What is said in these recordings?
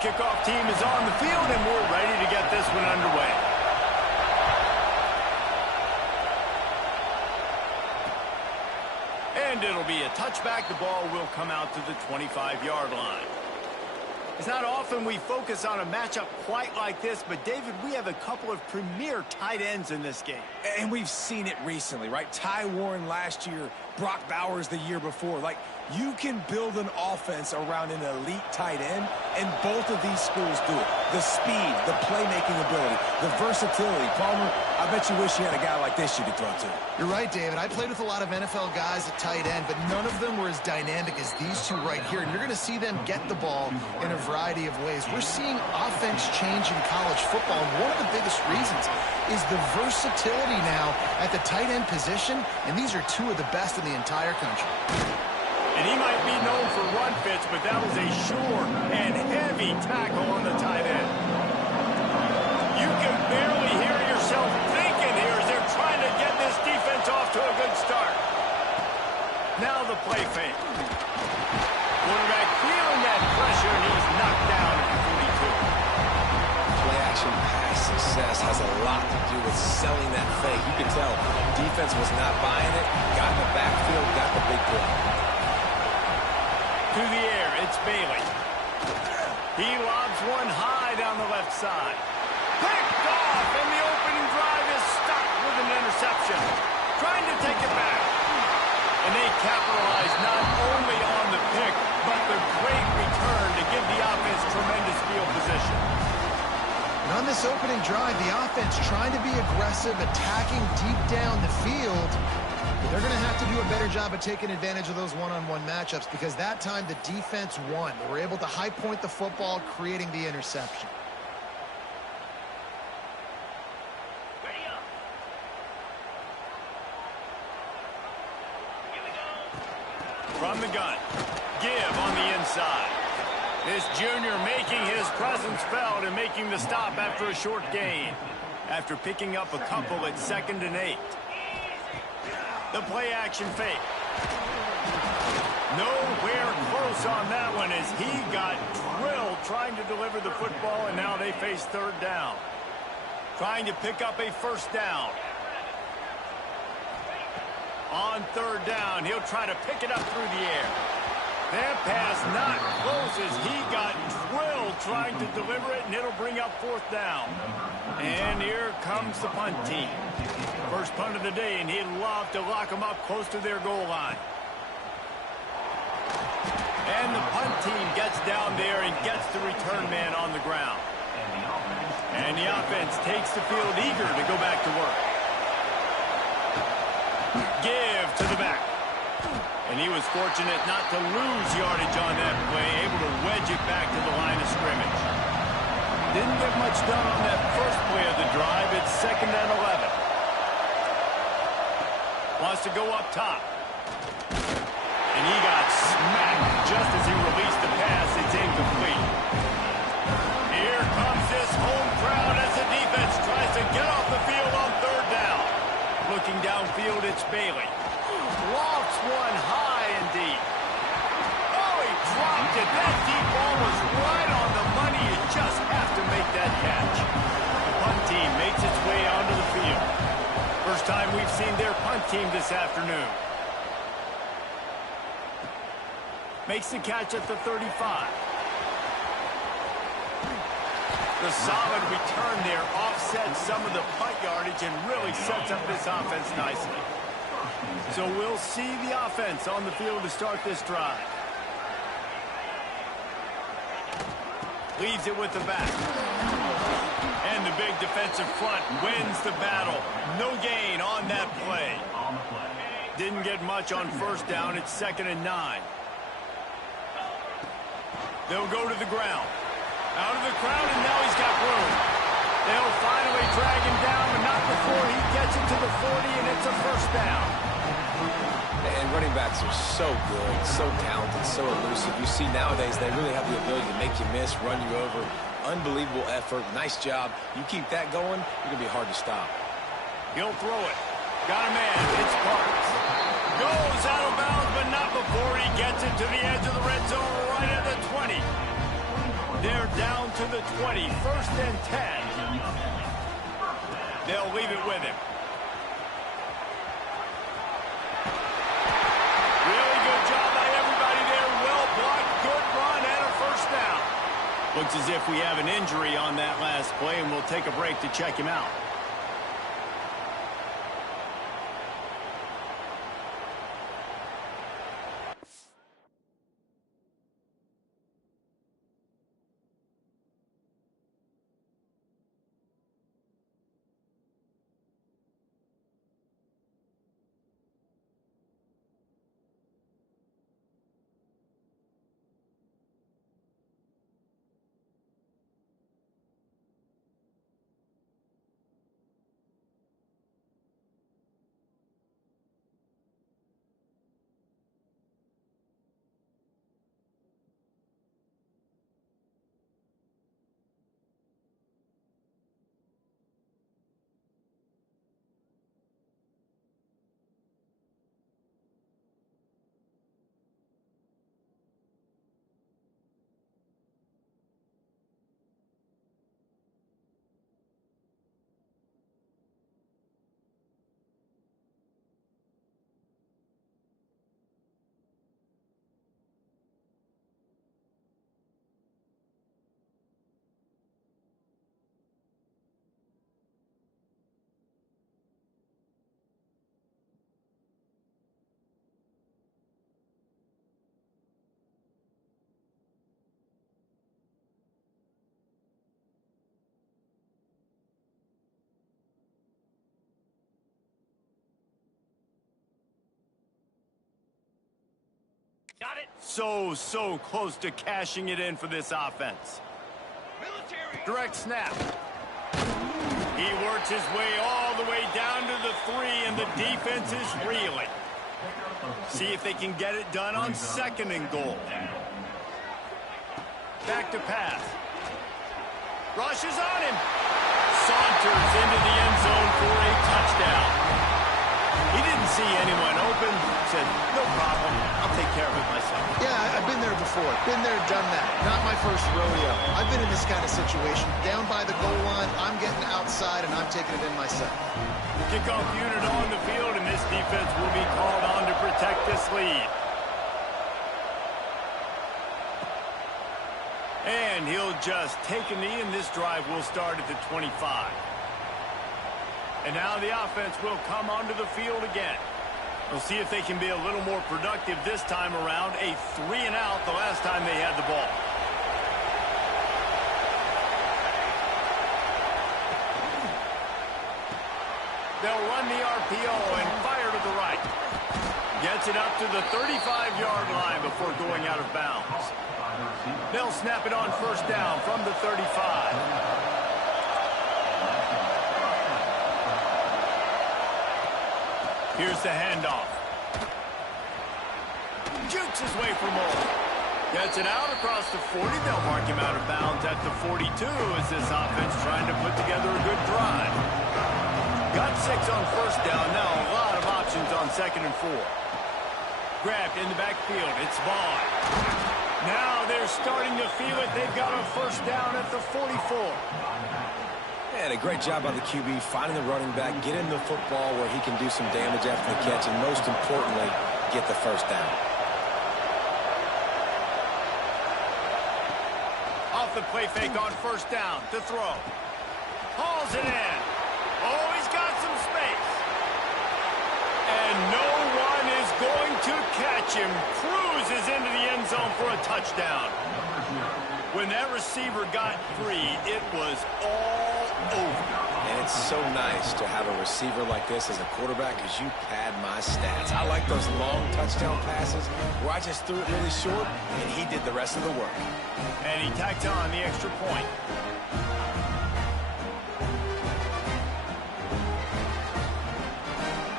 kickoff team is on the field, and we're ready to get this one underway. And it'll be a touchback. The ball will come out to the 25-yard line. It's not often we focus on a matchup quite like this, but David, we have a couple of premier tight ends in this game. And we've seen it recently, right? Ty Warren last year, Brock Bowers the year before. Like, you can build an offense around an elite tight end, and both of these schools do it. The speed, the playmaking ability, the versatility. Palmer, I bet you wish you had a guy like this you could throw to. You're right, David. I played with a lot of NFL guys at tight end, but none of them were as dynamic as these two right here. And you're going to see them get the ball in a variety of ways. We're seeing offense change in college football, and one of the biggest reasons is the versatility now at the tight end position, and these are two of the best in the entire country. And he might be known for run fits, but that was a sure and heavy tackle on the tight end. You can barely hear yourself thinking here as they're trying to get this defense off to a good start. Now the play fake. Quarterback feeling that pressure, and he's knocked down at the 42. Play-action pass success has a lot to do with selling that fake. You can tell defense was not buying it, got in the backfield, got the big play. To the air, it's Bailey. He lobs one high down the left side. Picked off, and the opening drive is stopped with an interception. Trying to take it back. And they capitalize not only on the pick, but the great return to give the offense tremendous field position. And on this opening drive, the offense trying to be aggressive, attacking deep down the field. But they're going to have to do a better job of taking advantage of those one-on-one matchups, because that time the defense won. They were able to high point the football, creating the interception. From the gun, give on the inside. This junior making his presence felt and making the stop after a short gain. After picking up a couple at 2nd and 8. The play action fake. Nowhere close on that one as he got drilled trying to deliver the football, and now they face 3rd down. Trying to pick up a 1st down. On 3rd down, he'll try to pick it up through the air. That pass not close as he got drilled trying to deliver it, and it'll bring up 4th down. And here comes the punt team. First punt of the day, and he'd love to lock them up close to their goal line. And the punt team gets down there and gets the return man on the ground. And the offense takes the field eager to go back to work. Give to the back. And he was fortunate not to lose yardage on that play, able to wedge it back to the line of scrimmage. Didn't get much done on that first play of the drive. It's 2nd and 11. Wants to go up top. And he got smacked just as he released the pass. It's incomplete. Here comes this home crowd as the defense tries to get off the field on 3rd down. Looking downfield, it's Bailey. Lofts one high and deep. Oh, he dropped it. That deep ball was right on the money. You just have to make that catch. The punt team makes its way onto the field. First time we've seen their punt team this afternoon. Makes the catch at the 35. The solid return there offsets some of the punt yardage and really sets up this offense nicely. So we'll see the offense on the field to start this drive. Leaves it with the back. And the big defensive front wins the battle. No gain on that play. Didn't get much on 1st down. It's 2nd and 9. They'll go to the ground. Out of the crowd, and now he's got room. They'll finally drag him down, but not before he gets it to the 40, and it's a 1st down. And running backs are so good, so talented, so elusive. You see nowadays they really have the ability to make you miss, run you over. Unbelievable effort. Nice job. You keep that going, you're going to be hard to stop. He'll throw it. Got a man. It's Parks. Goes out of bounds, but not before he gets it to the edge of the red zone right at the 20. They're down to the 20, 1st and 10. They'll leave it with him. Really good job by everybody there. Well blocked, good run, and a 1st down. Looks as if we have an injury on that last play, and we'll take a break to check him out. Got it. So close to cashing it in for this offense. Direct snap. He works his way all the way down to the 3, and the defense is reeling. See if they can get it done on 2nd and goal. Back to pass. Rushes on him. Saunters into the end zone for a touchdown. He didn't see anyone open. Said, no problem. I'll take care of it myself. Yeah, I've been there before. Been there, done that. Not my first rodeo. I've been in this kind of situation. Down by the goal line, I'm getting outside, and I'm taking it in myself. Kickoff unit on the field, and this defense will be called on to protect this lead. And he'll just take a knee, and this drive will start at the 25. And now the offense will come onto the field again. We'll see if they can be a little more productive this time around. A 3-and-out the last time they had the ball. They'll run the RPO and fire to the right. Gets it up to the 35-yard line before going out of bounds. They'll snap it on 1st down from the 35. Here's the handoff. Jukes his way for more. Gets it out across the 40. They'll mark him out of bounds at the 42 as this offense trying to put together a good drive. Got 6 on 1st down. Now a lot of options on 2nd and 4. Grabbed in the backfield. It's Vaughn. Now they're starting to feel it. They've got a 1st down at the 44. And a great job by the QB finding the running back, getting the football where he can do some damage after the catch, and most importantly, get the 1st down. Off the play fake on 1st down to throw. Hauls it in. Oh, he's got some space. And no one is going to catch him. Cruises into the end zone for a touchdown. When that receiver got free, it was all over. And it's so nice to have a receiver like this as a quarterback because you pad my stats. I like those long touchdown passes where I just threw it really short and he did the rest of the work. And he tacked on the extra point.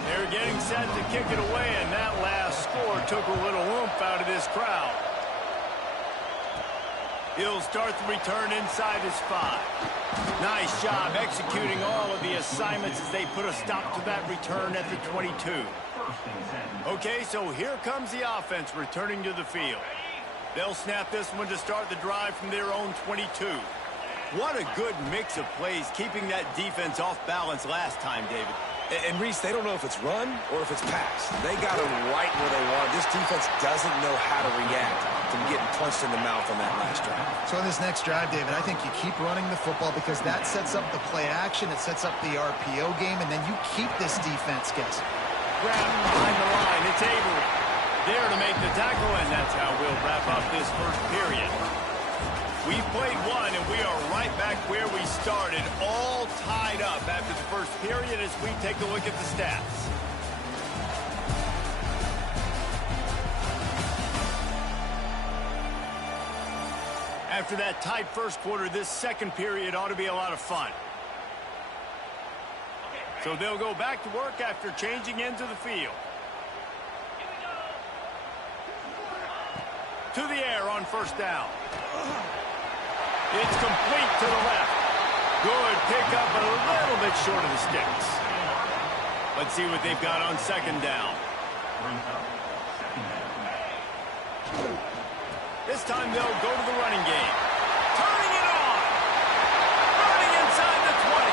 They're getting set to kick it away, and that last score took a little oomph out of this crowd. He'll start the return inside his 5. Nice job executing all of the assignments as they put a stop to that return at the 22. Okay, so here comes the offense returning to the field. They'll snap this one to start the drive from their own 22. What a good mix of plays, keeping that defense off balance last time, David. And Reese, they don't know if it's run or if it's pass. They got them right where they want. This defense doesn't know how to react to getting punched in the mouth on that last drive. So in this next drive, David, I think you keep running the football because that sets up the play action, it sets up the RPO game, and then you keep this defense guessing. Grab behind the line. It's Avery. There to make the tackle, and that's how we'll wrap up this first period. We've played one, and we are right back where we started, all tied up after the first period as we take a look at the stats. After that tight first quarter, this second period ought to be a lot of fun. So they'll go back to work after changing into the field. To the air on first down. It's complete to the left. Good pickup, but a little bit short of the sticks. Let's see what they've got on second down. This time they'll go to the running game. Turning it on. Running inside the 20.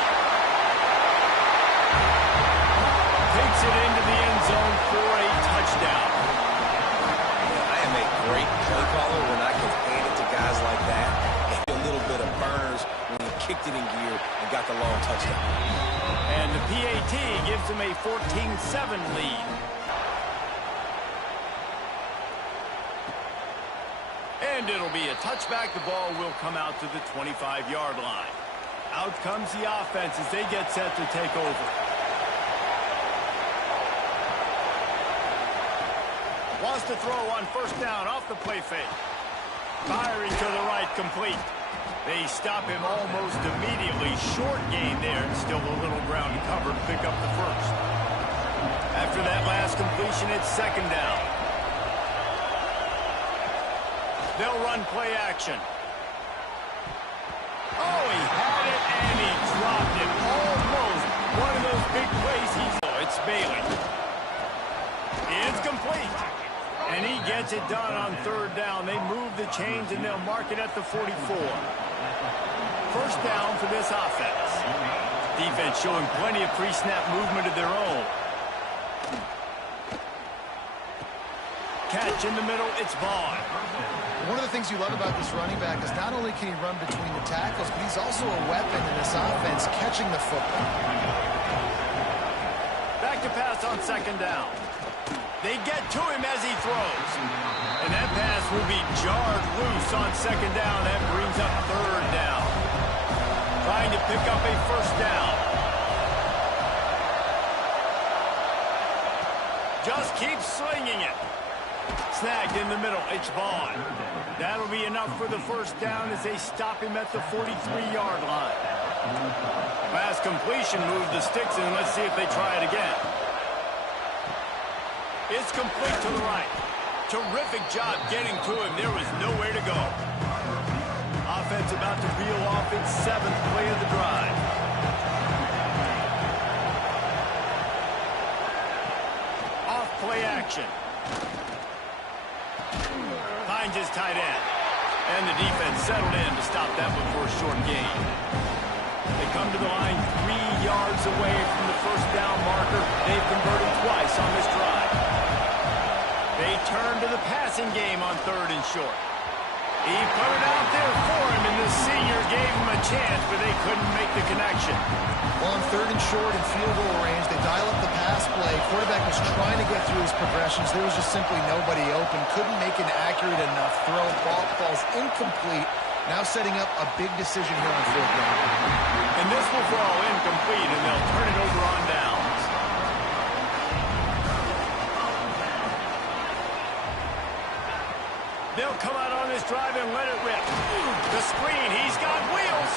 Takes it into the end zone for a touchdown. I am a great play caller when I can hand it to guys like that. A little bit of burners when he kicked it in gear and got the long touchdown. And the PAT gives them a 14-7 lead. And it'll be a touchback. The ball will come out to the 25-yard line. Out comes the offense as they get set to take over. Wants to throw on first down off the play fake. Firing to the right, complete. They stop him almost immediately. Short gain there, and still a little ground to cover to pick up the first. After that last completion, it's second down. They'll run play action. Oh, he had it, and he dropped it. Almost one of those big plays. It's Bailey. It's complete. And he gets it done on third down. They move the chains, and they'll mark it at the 44. First down for this offense. Defense showing plenty of pre-snap movement of their own. Catch in the middle, it's Vaughn. One of the things you love about this running back is not only can he run between the tackles, but he's also a weapon in this offense, catching the football. Back to pass on second down. They get to him as he throws. And that pass will be jarred loose on second down. That brings up third down. Trying to pick up a first down. Just keep slinging it. Snagged in the middle. It's Vaughn. That'll be enough for the first down as they stop him at the 43-yard line. Pass completion moved the sticks in. Let's see if they try it again. It's complete to the right. Terrific job getting to him. There was nowhere to go. Offense about to reel off its 7th play of the drive. Off play action. Finds his tight end. And the defense settled in to stop that one for a short gain. They come to the line 3 yards away from the first down marker. They've converted twice on this drive. They turn to the passing game on third and short. He put it out there for him, and the senior gave him a chance, but they couldn't make the connection. Well, on third and short and field goal range, they dial up the pass play. Quarterback was trying to get through his progressions. There was just simply nobody open. Couldn't make an accurate enough throw. Ball falls incomplete. Now setting up a big decision here on fourth down. And this will fall incomplete, and they'll turn it over on downs. They'll come out on this drive and let it rip. The screen, he's got wheels.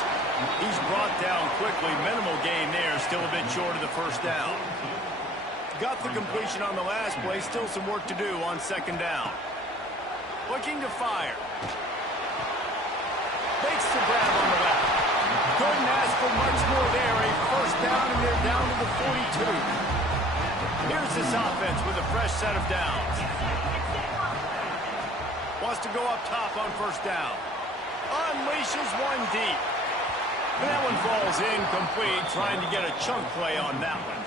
He's brought down quickly. Minimal gain there, still a bit short of the first down. Got the completion on the last play, still some work to do on second down. Looking to fire. Makes the grab on the left. Couldn't ask for much more there. A first down, and they're down to the 42. Here's this offense with a fresh set of downs. Wants to go up top on first down. Unleashes one deep. And that one falls incomplete, trying to get a chunk play on that one.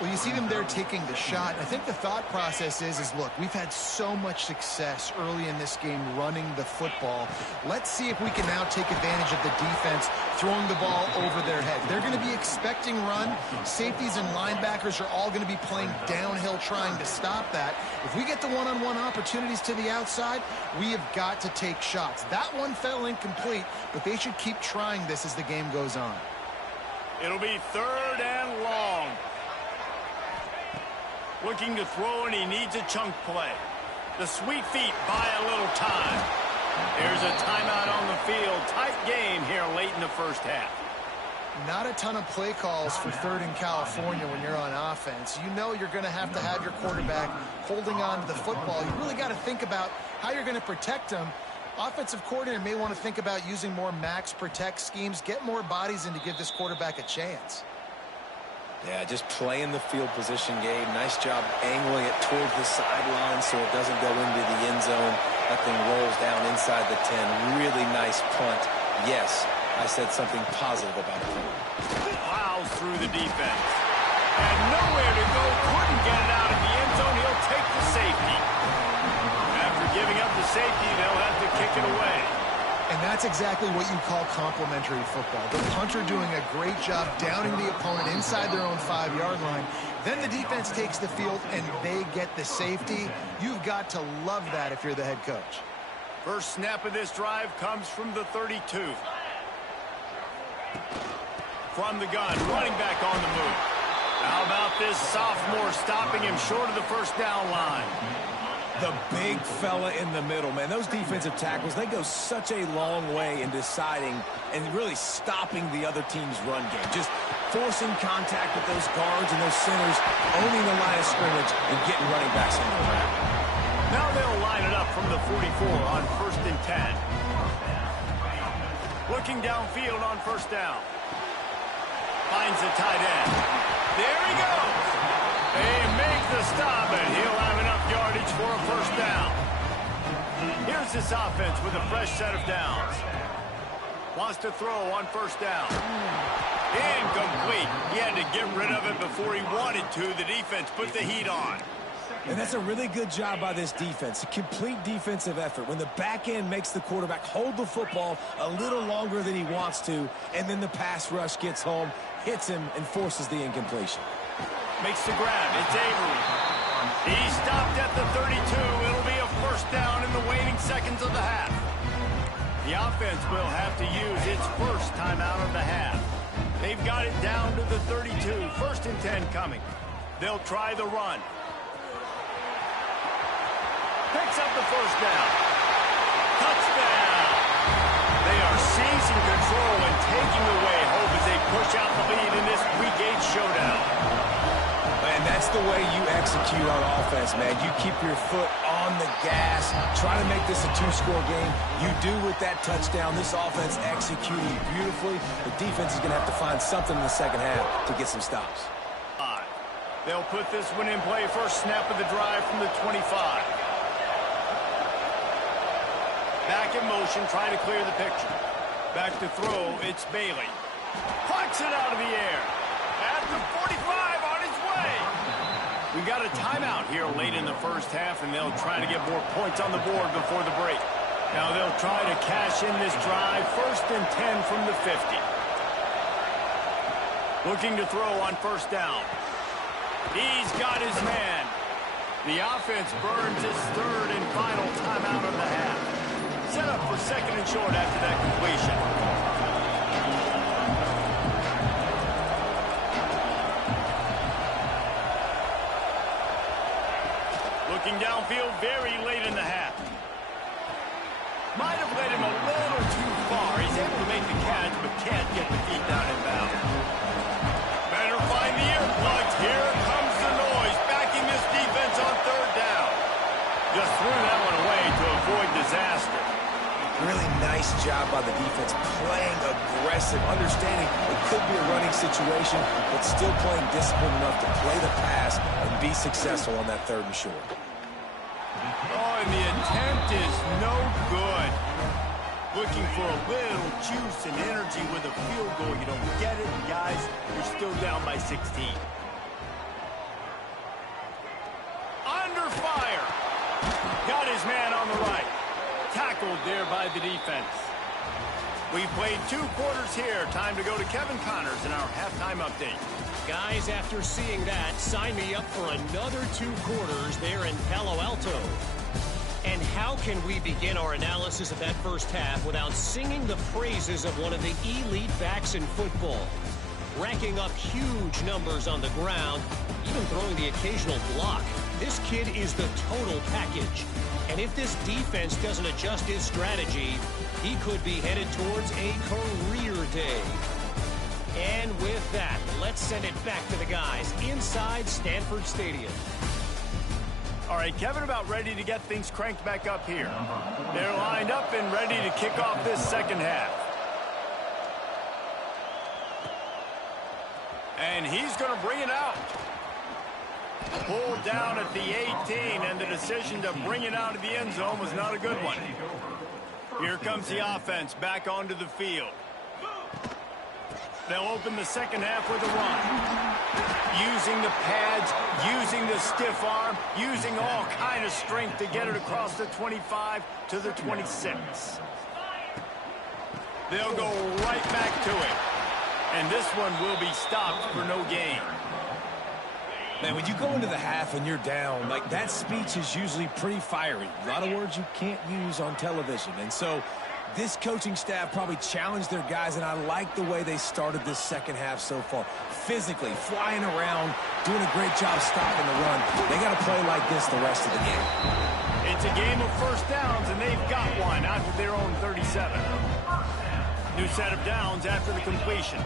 Well, you see them there taking the shot. I think the thought process is look, we've had so much success early in this game running the football. Let's see if we can now take advantage of the defense throwing the ball over their head. They're going to be expecting run. Safeties and linebackers are all going to be playing downhill trying to stop that. If we get the one-on-one opportunities to the outside, we have got to take shots. That one fell incomplete, but they should keep trying this as the game goes on. It'll be 3rd and long. Looking to throw, and he needs a chunk play. The sweet feet buy a little time. There's a timeout on the field. Tight game here late in the first half. Not a ton of play calls for 3rd in California when you're on offense. You know you're going to have your quarterback holding on to the football. You really got to think about how you're going to protect him. Offensive coordinator may want to think about using more max protect schemes, get more bodies in to give this quarterback a chance. Yeah, just playing the field position game. Nice job angling it towards the sideline so it doesn't go into the end zone. That thing rolls down inside the 10. Really nice punt. Yes, I said something positive about the punt. Plows through the defense. And nowhere to go. Couldn't get it out of the end zone. He'll take the safety. After giving up the safety, they'll have to kick it away. And that's exactly what you call complementary football. The punter doing a great job downing the opponent inside their own 5-yard line. Then the defense takes the field and they get the safety. You've got to love that if you're the head coach. First snap of this drive comes from the 32. From the gun, running back on the move. How about this sophomore stopping him short of the first down line? The big fella in the middle, man. Those defensive tackles, they go such a long way in deciding and really stopping the other team's run game. Just forcing contact with those guards and those centers, owning the line of scrimmage, and getting running backs on the ground. Now they'll line it up from the 44 on 1st and 10. Looking downfield on 1st down. Finds the tight end. There he goes. They make the stop, and he'll have enough yardage for a 1st down. Here's this offense with a fresh set of downs. Wants to throw on 1st down. Incomplete. He had to get rid of it before he wanted to. The defense put the heat on. And that's a really good job by this defense. A complete defensive effort. When the back end makes the quarterback hold the football a little longer than he wants to, and then the pass rush gets home, hits him, and forces the incompletion. Makes the grab. It's Avery. He stopped at the 32. It'll be a 1st down in the waning seconds of the half. The offense will have to use its first timeout of the half. They've got it down to the 32. 1st and 10 coming. They'll try the run. Picks up the 1st down. Touchdown. They are seizing control and taking away hope as they push out the lead in this Week 8 showdown. And that's the way you execute on offense, man. You keep your foot on the gas, try to make this a 2-score game. You do with that touchdown. This offense executing beautifully. The defense is going to have to find something in the second half to get some stops. They'll put this one in play. First snap of the drive from the 25. Back in motion, trying to clear the picture. Back to throw, it's Bailey. Plucks it out of the air. At the 45, on his way. We got a timeout here late in the first half, and they'll try to get more points on the board before the break. Now they'll try to cash in this drive. 1st and 10 from the 50. Looking to throw on 1st down. He's got his man. The offense burns its 3rd and final timeout of the half. Set up for 2nd and short after that completion. Looking downfield very late in the half. Might have led him a little too far. He's able to make the catch, but can't get the feet down in bounds. Better find the earplugs. Here comes the noise. Backing this defense on 3rd down. Just threw that one away to avoid disaster. Really nice job by the defense, playing aggressive, understanding it could be a running situation, but still playing disciplined enough to play the pass and be successful on that 3rd and short. Oh, and the attempt is no good. Looking for a little juice and energy with a field goal. You don't get it, and guys, you're still down by 16. Under fire. Got his man on the right. Tackled there by the defense. We played 2 quarters here. Time to go to Kevin Connors in our halftime update. Guys, after seeing that, sign me up for another 2 quarters there in Palo Alto. And how can we begin our analysis of that first half without singing the praises of one of the elite backs in football? Racking up huge numbers on the ground, even throwing the occasional block. This kid is the total package. And if this defense doesn't adjust his strategy, he could be headed towards a career day. And with that, let's send it back to the guys inside Stanford Stadium. All right, Kevin, about ready to get things cranked back up here. They're lined up and ready to kick off this second half. And he's going to bring it out. Pulled down at the 18, and the decision to bring it out of the end zone was not a good one. Here comes the offense back onto the field. They'll open the second half with a run. Using the pads, using the stiff arm, using all kind of strength to get it across the 25 to the 26. They'll go right back to it. And this one will be stopped for no gain. Man, when you go into the half and you're down, like, that speech is usually pretty fiery. A lot of words you can't use on television. And so this coaching staff probably challenged their guys, and I like the way they started this second half so far. Physically, flying around, doing a great job stopping the run. They got to play like this the rest of the game. It's a game of first downs, and they've got one out to their own 37. New set of downs after the completion.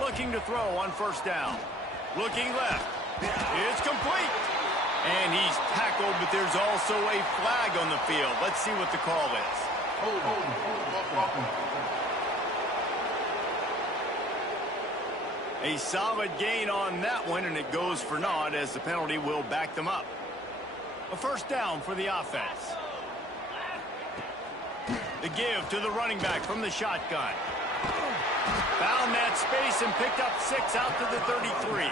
Looking to throw on first down. Looking left. It's complete. And he's tackled, but there's also a flag on the field. Let's see what the call is. A solid gain on that one, and it goes for naught as the penalty will back them up. A first down for the offense. The give to the running back from the shotgun. Found that space and picked up 6 out to the 33.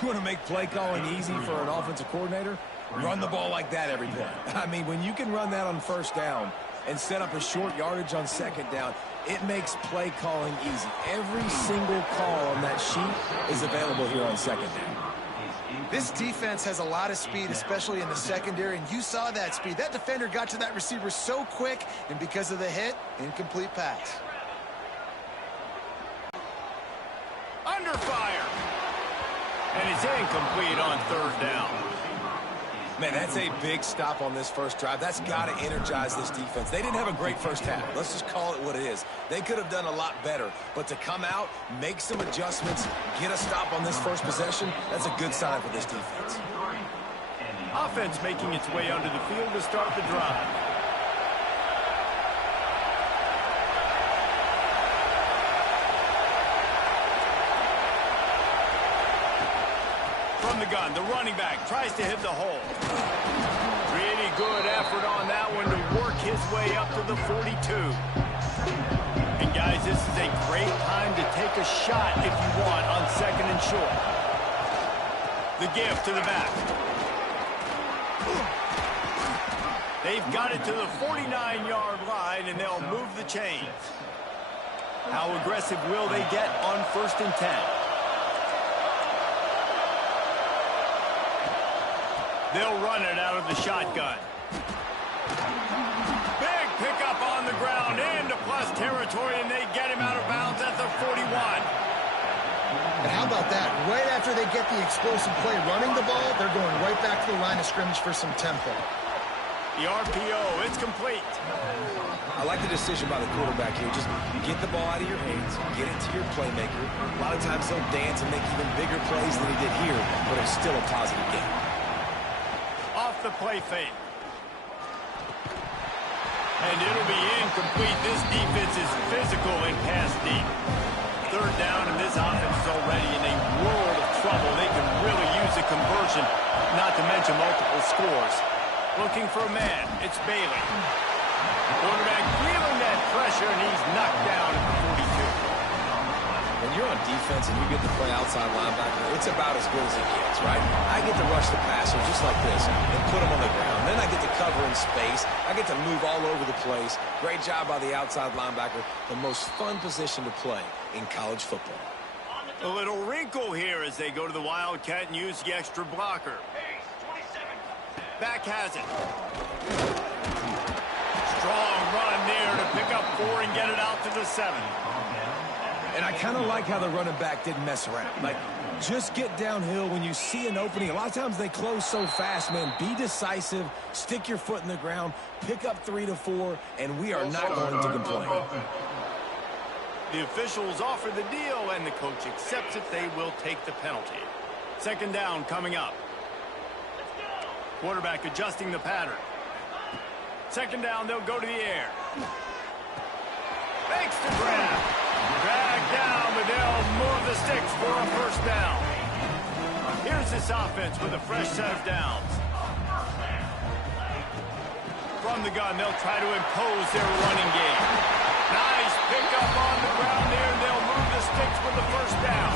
You want to make play calling easy for an offensive coordinator? Run the ball like that every play. I mean, when you can run that on first down and set up a short yardage on second down, it makes play calling easy. Every single call on that sheet is available here on second down. This defense has a lot of speed, especially in the secondary, and you saw that speed. That defender got to that receiver so quick, and because of the hit, incomplete pass. Under fire. And it's incomplete on third down. Man, that's a big stop on this first drive. That's got to energize this defense. They didn't have a great first half. Let's just call it what it is. They could have done a lot better. But to come out, make some adjustments, get a stop on this first possession, that's a good sign for this defense. Offense making its way onto the field to start the drive. From the gun, the running back tries to hit the hole. Pretty good effort on that one to work his way up to the 42. And guys, this is a great time to take a shot if you want on second and short. The give to the back. They've got it to the 49-yard line, and they'll move the chains. How aggressive will they get on first and 10? They'll run it out of the shotgun. Big pickup on the ground into plus territory, and they get him out of bounds at the 41. And how about that? Right after they get the explosive play running the ball, they're going right back to the line of scrimmage for some tempo. The RPO, it's complete. I like the decision by the quarterback here. Just get the ball out of your hands, get it to your playmaker. A lot of times he'll dance and make even bigger plays than he did here, but it's still a positive game. Off the play fake. And it'll be incomplete. This defense is physical and pass deep. Third down, and this offense is already in a world of trouble. They can really use a conversion, not to mention multiple scores. Looking for a man. It's Bailey. Quarterback feeling that pressure, and he's knocked down at the 42. When you're on defense and you get to play outside linebacker, it's about as good as it gets, right? I get to rush the passer just like this and put him on the ground. Then I get to cover in space. I get to move all over the place. Great job by the outside linebacker. The most fun position to play in college football. A little wrinkle here as they go to the Wildcat and use the extra blocker. Back has it. Strong run there to pick up 4 and get it out to the 7. And I kind of like how the running back didn't mess around. Like, just get downhill when you see an opening. A lot of times they close so fast, man. Be decisive, stick your foot in the ground, pick up 3 to 4, and we are not going to complain. The officials offer the deal, and the coach accepts it. They will take the penalty. Second down coming up. Quarterback adjusting the pattern. Second down, they'll go to the air. Fakes the grab. Drag down, but they'll move the sticks for a first down. Here's this offense with a fresh set of downs. From the gun, they'll try to impose their running game. Nice pickup on the ground there, and they'll move the sticks with the first down.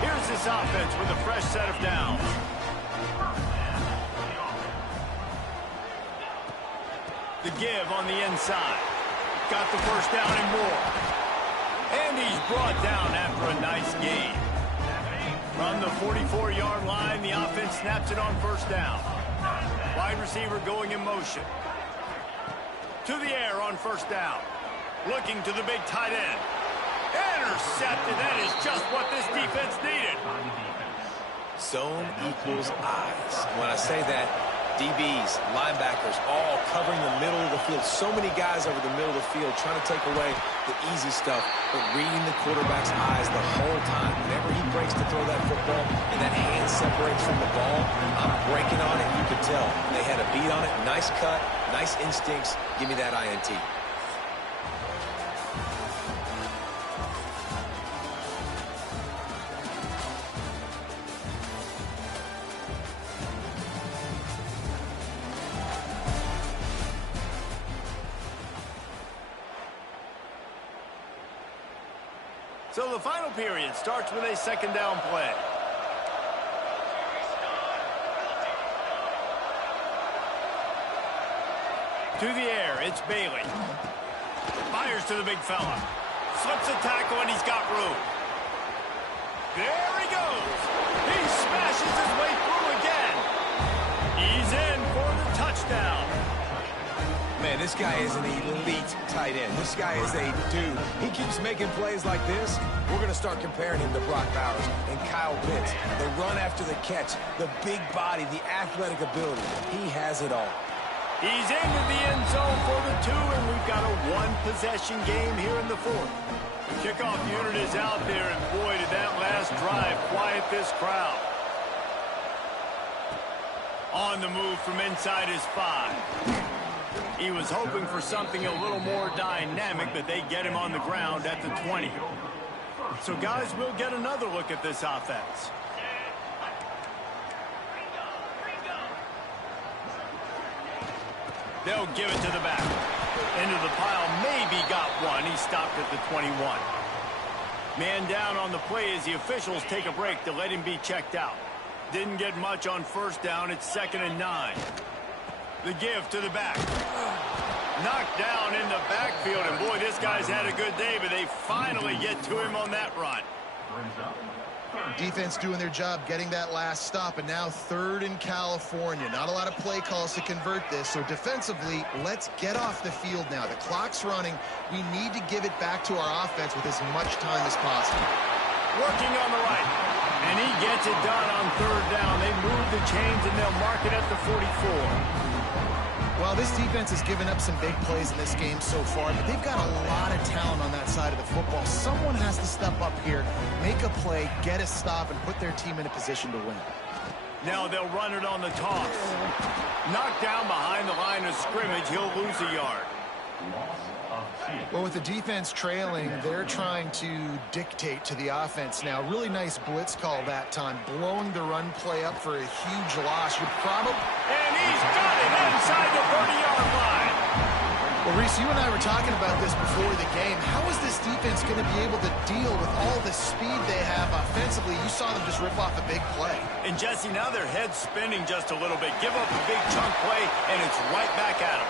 Here's this offense with a fresh set of downs. The give on the inside. Got the first down and more. And he's brought down after a nice gain. From the 44-yard line, the offense snaps it on first down. Wide receiver going in motion. To the air on first down. Looking to the big tight end. Intercepted. That is just what this defense needed. Zone equals eyes. When I say that, DBs, linebackers, all covering the middle of the field. So many guys over the middle of the field trying to take away the easy stuff, but reading the quarterback's eyes the whole time. Whenever he breaks to throw that football and that hand separates from the ball, I'm breaking on it. You could tell. They had a beat on it. Nice cut, nice instincts. Give me that INT. So the final period starts with a second down play. To the air, it's Bailey. Fires to the big fella. Slips a tackle, and he's got room. There he goes. He smashes his way through again. He's in for the touchdown. Man, this guy is an elite tight end. This guy is a dude. He keeps making plays like this. We're going to start comparing him to Brock Bowers and Kyle Pitts. The run after the catch, the big body, the athletic ability. He has it all. He's into the end zone for the 2, and we've got a one-possession game here in the 4th. The kickoff unit is out there, and boy, did that last drive quiet this crowd. On the move from inside his 5. He was hoping for something a little more dynamic, but they get him on the ground at the 20. So, guys, we'll get another look at this offense. They'll give it to the back. Into the pile, maybe got one. He stopped at the 21. Man down on the play as the officials take a break to let him be checked out. Didn't get much on first down. It's 2nd and 9. The give to the back. Knocked down in the backfield, and boy, this guy's had a good day, but they finally get to him on that run. Defense doing their job, getting that last stop, and now 3rd in California. Not a lot of play calls to convert this, so defensively, let's get off the field now. The clock's running. We need to give it back to our offense with as much time as possible. Working on the right, and he gets it done on 3rd down. They move the chains, and they'll mark it at the 44. Well, this defense has given up some big plays in this game so far, but they've got a lot of talent on that side of the football. Someone has to step up here, make a play, get a stop, and put their team in a position to win. Now they'll run it on the toss. Knocked down behind the line of scrimmage. He'll lose a yard. Well, with the defense trailing, they're trying to dictate to the offense now. Really nice blitz call that time, blowing the run play up for a huge loss. You're probably... And he's got it inside the 30-yard line. Well, Reese, you and I were talking about this before the game. How is this defense going to be able to deal with all the speed they have offensively? You saw them just rip off a big play. And Jesse, now their head's spinning just a little bit. Give up a big chunk play, and it's right back at them.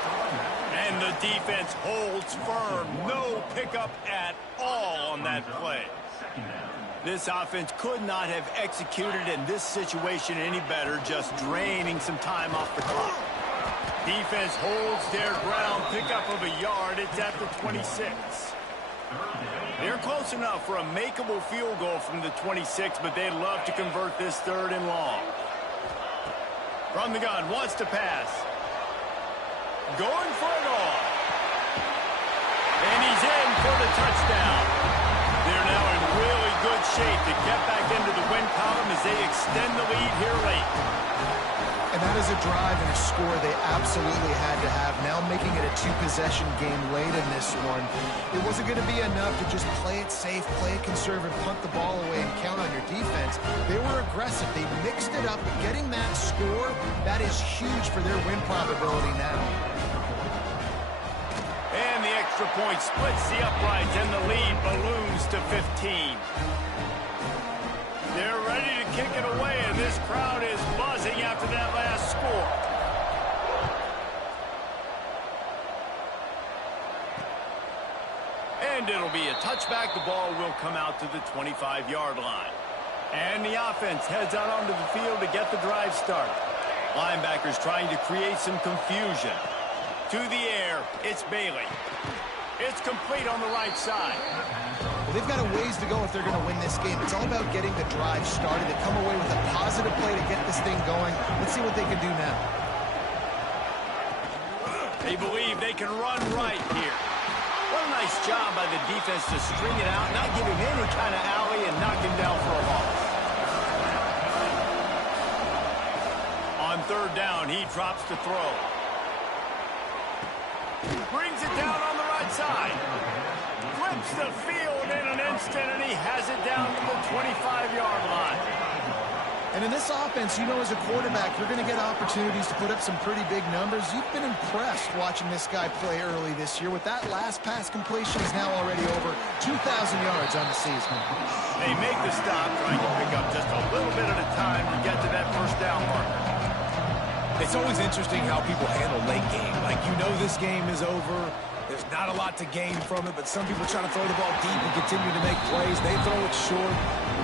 And the defense holds firm. No pickup at all on that play. This offense could not have executed in this situation any better, just draining some time off the clock. Defense holds their ground, pickup of a yard. It's at the 26. They're close enough for a makeable field goal from the 26, but they'd love to convert this 3rd and long. From the gun, wants to pass. Going for it all. And he's in for the touchdown. They're now in really good shape to get back into the win column as they extend the lead here late. And that is a drive and a score they absolutely had to have. Now making it a 2-possession game late in this one. It wasn't going to be enough to just play it safe, play it conservative, punt the ball away, and count on your defense. They were aggressive. They mixed it up. Getting that score, that is huge for their win probability now. And the extra point splits the uprights, and the lead balloons to 15. They're ready to kick it away, and this crowd is buzzing after that last score. And it'll be a touchback. The ball will come out to the 25-yard line. And the offense heads out onto the field to get the drive started. Linebackers trying to create some confusion. To the air, it's Bailey. It's complete on the right side. Well, they've got a ways to go if they're going to win this game. It's all about getting the drive started. They come away with a positive play to get this thing going. Let's see what they can do now. They believe they can run right here. What a nice job by the defense to string it out, not giving any kind of alley and knock him down for a loss. On 3rd down, he drops to throw. Brings it down on the right side. Flips the field in an instant, and he has it down to the 25-yard line. And in this offense, you know, as a quarterback, you're going to get opportunities to put up some pretty big numbers. You've been impressed watching this guy play early this year. With that last pass completion, he's now already over 2,000 yards on the season. They make the stop, trying to pick up just a little bit at a time to get to that 1st down marker. It's always interesting how people handle late game. Like, you know this game is over. There's not a lot to gain from it, but some people try to throw the ball deep and continue to make plays. They throw it short.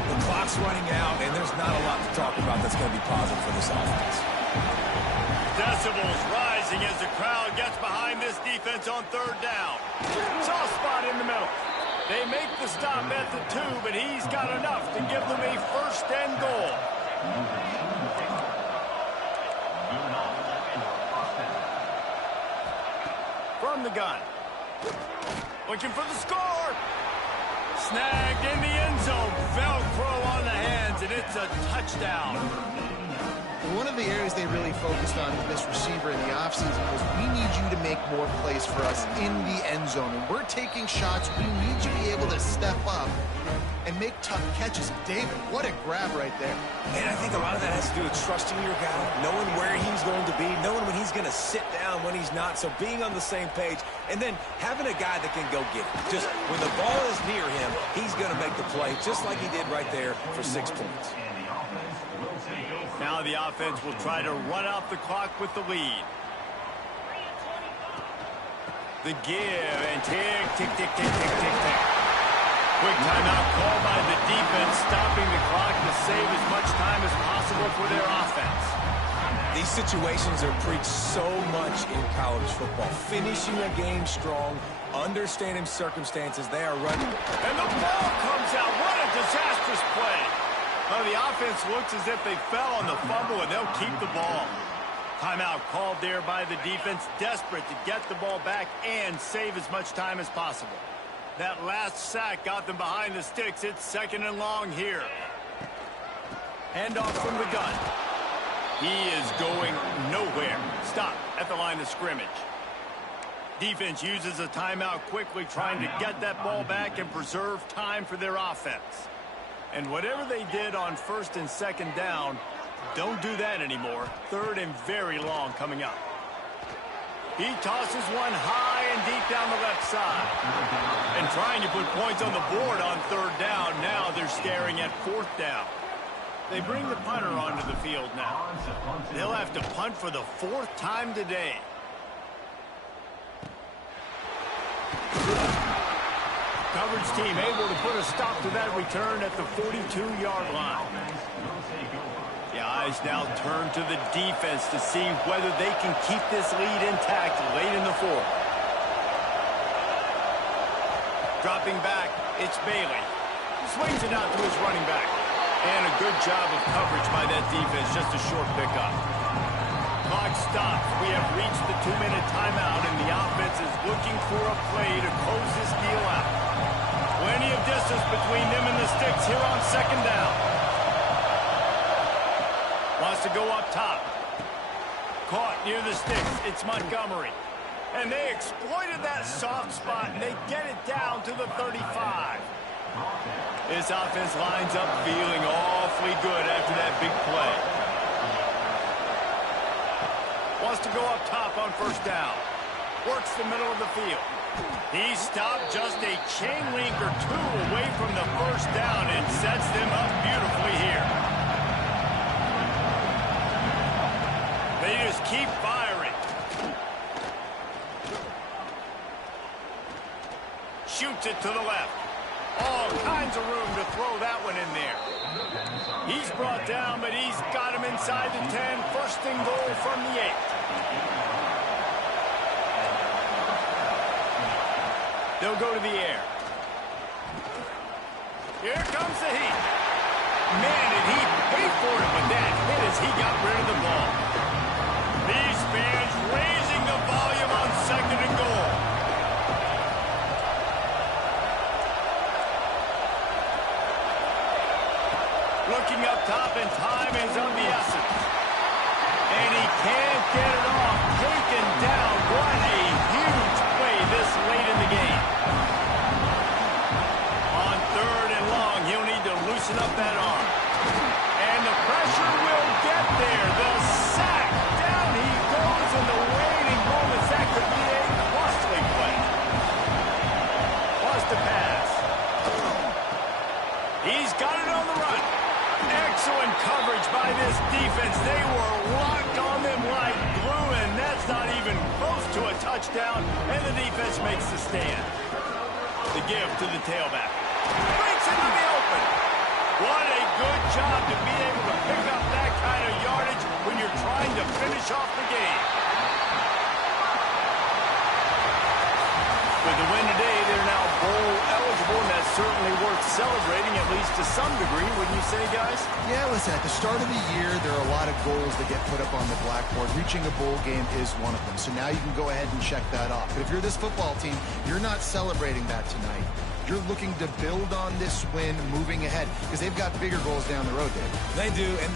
The clock's running out, and there's not a lot to talk about that's going to be positive for this offense. Decibels rising as the crowd gets behind this defense on 3rd down. Soft spot in the middle. They make the stop at the 2, but he's got enough to give them a 1st and goal. From the gun. Looking for the score. Snagged in the end zone. Velcro on the hands, and it's a touchdown. One of the areas they really focused on with this receiver in the offseason was, we need you to make more plays for us in the end zone. And we're taking shots. We need you to be able to step up and make tough catches. David, what a grab right there. And I think a lot of that has to do with trusting your guy, knowing where he's going to be, knowing when he's going to sit down, when he's not. So being on the same page, and then having a guy that can go get it. Just when the ball is near him, he's going to make the play, just like he did right there for 6 points. Now the offense will try to run out the clock with the lead. The give and tick, tick, tick, tick, tick, tick, tick. Quick timeout called by the defense, stopping the clock to save as much time as possible for their offense. These situations are preached so much in college football. Finishing a game strong, understanding circumstances, they are running. And the ball comes out. What a disastrous play. Well, the offense looks as if they fell on the fumble, and they'll keep the ball. Timeout called there by the defense, desperate to get the ball back and save as much time as possible. That last sack got them behind the sticks. It's 2nd and long here. Handoff from the gun. He is going nowhere. Stop at the line of scrimmage. Defense uses a timeout quickly, trying to get that ball back and preserve time for their offense. And whatever they did on 1st and 2nd down, don't do that anymore. 3rd and very long coming up. He tosses one high and deep down the left side. And trying to put points on the board on third down. Now they're staring at fourth down. They bring the punter onto the field now. They'll have to punt for the fourth time today. Coverage team able to put a stop to that return at the 42-yard line. The eyes now turn to the defense to see whether they can keep this lead intact late in the fourth. Dropping back, it's Bailey. Swings it out to his running back. And a good job of coverage by that defense, just a short pickup. Clock stops. We have reached the 2-minute timeout, and the offense is looking for a play to close this deal out. Plenty of distance between them and the sticks here on second down. Wants to go up top. Caught near the sticks. It's Montgomery. And they exploited that soft spot, and they get it down to the 35. This offense lines up feeling awfully good after that big play. Wants to go up top on first down. Works the middle of the field. He stopped just a chain link or two away from the first down and sets them up beautifully here. They just keep firing. Shoots it to the left. All kinds of room to throw that one in there. He's brought down, but he's got him inside the 10. First and goal from the 8. They'll go to the air. Here comes the heat. Man, did he pay for it with that hit as he got rid of the ball. These fans raising the volume on second and goal. Looking up top, and time is of the essence. And he can't get it off. Taken down. What a huge play this late in the game. On third and long, he'll need to loosen up that arm. And the pressure will get there. The sack. Down he goes in the waiting moments. That could be a costly play. Wants to pass. He's got it on the run. Excellent coverage by this defense. They were locked on them like glue, and that's not even close to a touchdown, and the defense makes the stand. The give to the tailback. Breaks into the open. What a good job to be able to pick up that kind of yardage when you're trying to finish off the game. With the win today, they're now bowl eligible, and that's certainly worth celebrating, at least to some degree, wouldn't you say, guys? Yeah, listen, at the start of the year, there are a lot of goals that get put up on the blackboard. Reaching a bowl game is one of them. So now you can go ahead and check that off. But if you're this football team, you're not celebrating that tonight. You're looking to build on this win moving ahead because they've got bigger goals down the road, Dave. They do, and